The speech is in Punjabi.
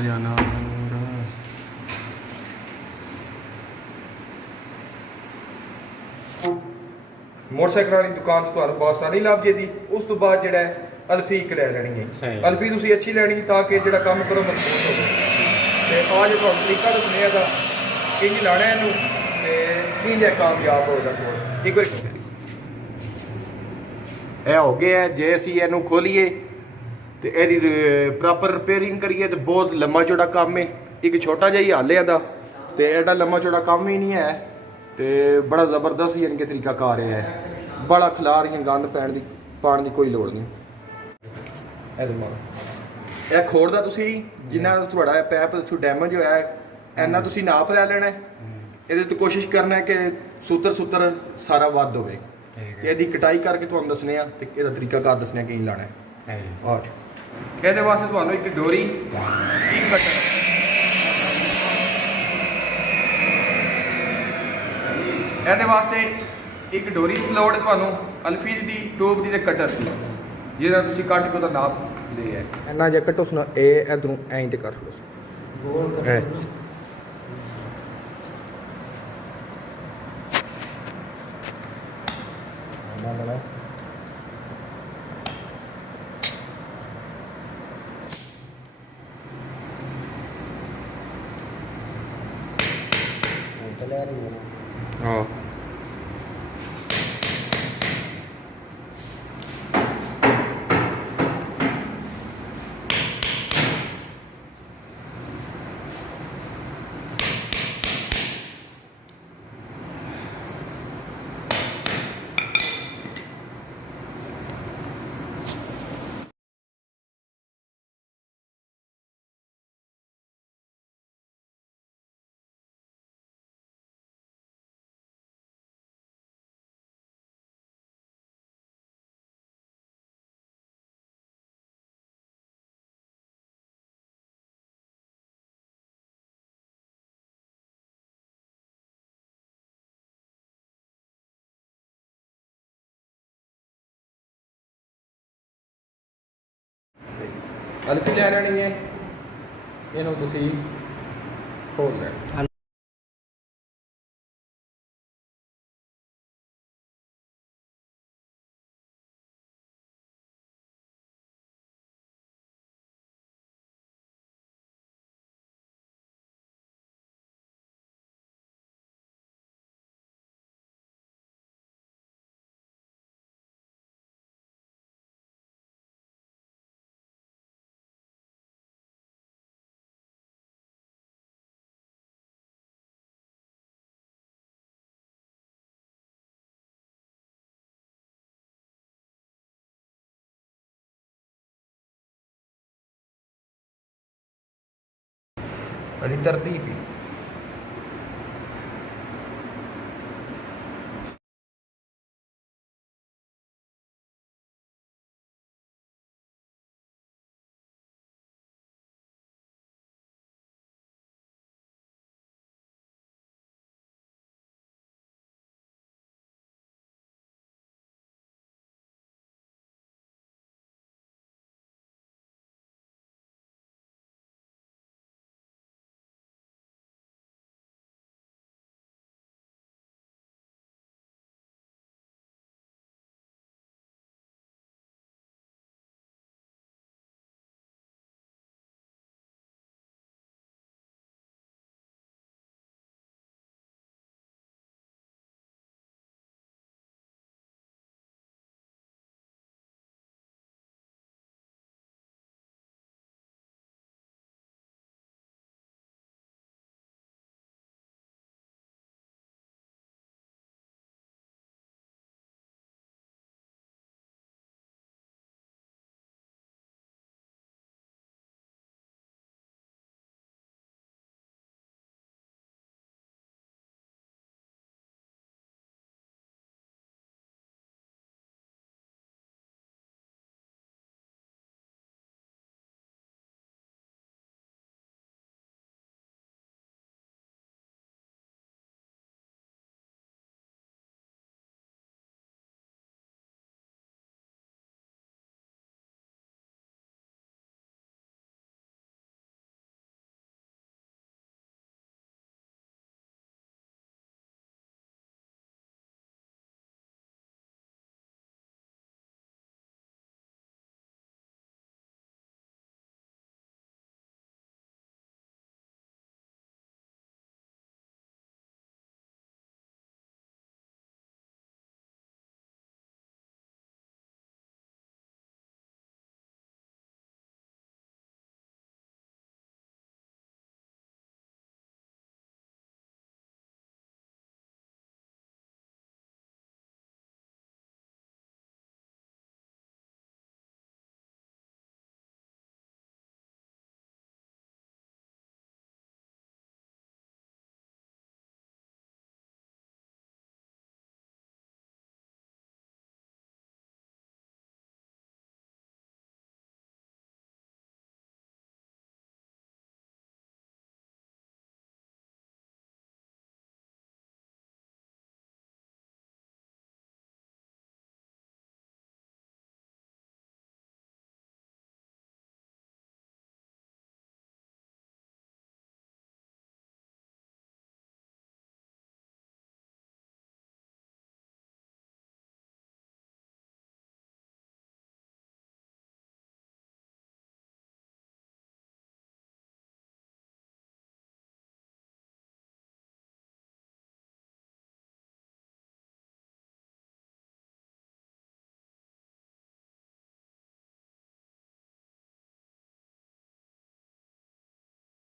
ਜਾਣਾ मोटरसाइकिल वाली दुकान तो ਤੁਹਾਨੂੰ ਬਹੁਤ ਸਾਰੀ ਲੱਭ ਜੇਦੀ। ਉਸ ਤੋਂ ਬਾਅਦ ਜਿਹੜਾ ਅਲਫੀ ਇੱਕ ਲੈ ਲੈਣੀ ਹੈ। ਅਲਫੀ ਤੁਸੀਂ ਅੱਛੀ ਲੈਣੀ ਤਾਂ ਕਿ ਜਿਹੜਾ ਕੰਮ ਕਰੋ ਮਜ਼ਬੂਤ ਹੋਵੇ। ਤੇ ਆ ਜੇ ਤੁਹਾਨੂੰ ਤਰੀਕਾ ਦੱਸਣੇ ਦਾ ਕਿੰਜ ਲਾਣਾ ਇਹਨੂੰ ਤੇ ਕਿੰਜ ਕਾਮਯਾਬ ਹੋ ਜਾਂਦਾ ਕੋਲ ਇੱਕ ਵਾਰੀ ਇਹ ਹੋ ਗਿਆ। ਜੇ ਅਸੀਂ ਇਹਨੂੰ ਖੋਲੀਏ ਤੇ ਇਹਦੀ ਪ੍ਰੋਪਰ ਰਿਪੇਅਰਿੰਗ ਕਰੀਏ ਤੇ ਬਹੁਤ ਲੰਮਾ ਚੌੜਾ ਕੰਮ ਹੈ। ਇੱਕ ਛੋਟਾ ਜਿਹਾ ਹੀ ਹਾਲੇ ਦਾ ਤੇ ਐਡਾ ਲੰਮਾ ਚੌੜਾ ਕੰਮ ਹੀ ਨਹੀਂ ਹੈ ਤੇ ਬੜਾ ਜ਼ਬਰਦਸਤ ਯਾਨੀ ਕਿ ਤਰੀਕਾ ਕਾਰ ਹੈ। ਬੜਾ ਖਿਲਾਰ ਜਾਂ ਗੰਦ ਪਾਣ ਦੀ ਕੋਈ ਲੋੜ ਨਹੀਂ। ਇਹ ਦਿਮਾਗ ਇਹ ਖੋੜਦਾ ਤੁਸੀਂ ਜਿੰਨਾ ਤੁਹਾਡਾ ਪੈਪ ਉੱਥੋਂ ਡੈਮੇਜ ਹੋਇਆ ਹੈ ਇੰਨਾ ਤੁਸੀਂ ਨਾਪ ਲੈ ਲੈਣਾ। ਇਹਦੇ ਤੇ ਕੋਸ਼ਿਸ਼ ਕਰਨਾ ਕਿ ਸੂਤਰ ਸਾਰਾ ਵੱਧ ਹੋਵੇ ਤੇ ਇਹਦੀ ਕਟਾਈ ਕਰਕੇ ਤੁਹਾਨੂੰ ਦੱਸਣੇ ਆ ਤੇ ਇਹਦਾ ਤਰੀਕਾ ਕਾਰ ਦੱਸਣੇ ਕੀ ਲਾਣਾ ਹੈ। ਇਹਦੇ ਵਾਸਤੇ ਤੁਹਾਨੂੰ ਇੱਕ ਡੋਰੀ ਇੱਕ ਕਟਰ ਇਹਦੇ ਵਾਸਤੇ ਇੱਕ ਡੋਰੀ ਦੀ ਲੋੜ ਹੈ ਤੁਹਾਨੂੰ ਅਲਫੀ ਦੀ ਟੂਬ ਦੀ ਤੇ ਕਟਰ ਦੀ ਜਿਹਦਾ ਤੁਸੀਂ ਕੱਟ ਕੇ ਉਹਦਾ ਨਾਪ ਲਿਆ ਇੰਨਾ ਜਿਹਾ ਕੱਟੋ ਸੁਣਾ ਇਹ ਇਧਰੋਂ ਐਂ ਤੇ ਕਰ ਲਓ ਗੋਲ ਕਰ हाँ ਅਲਫੀ ਲੈ ਲੈਣੀ ਹੈ ਇਹਨੂੰ ਤੁਸੀਂ ਖੋਲ ਲੈਣਾ। अभी तरतीब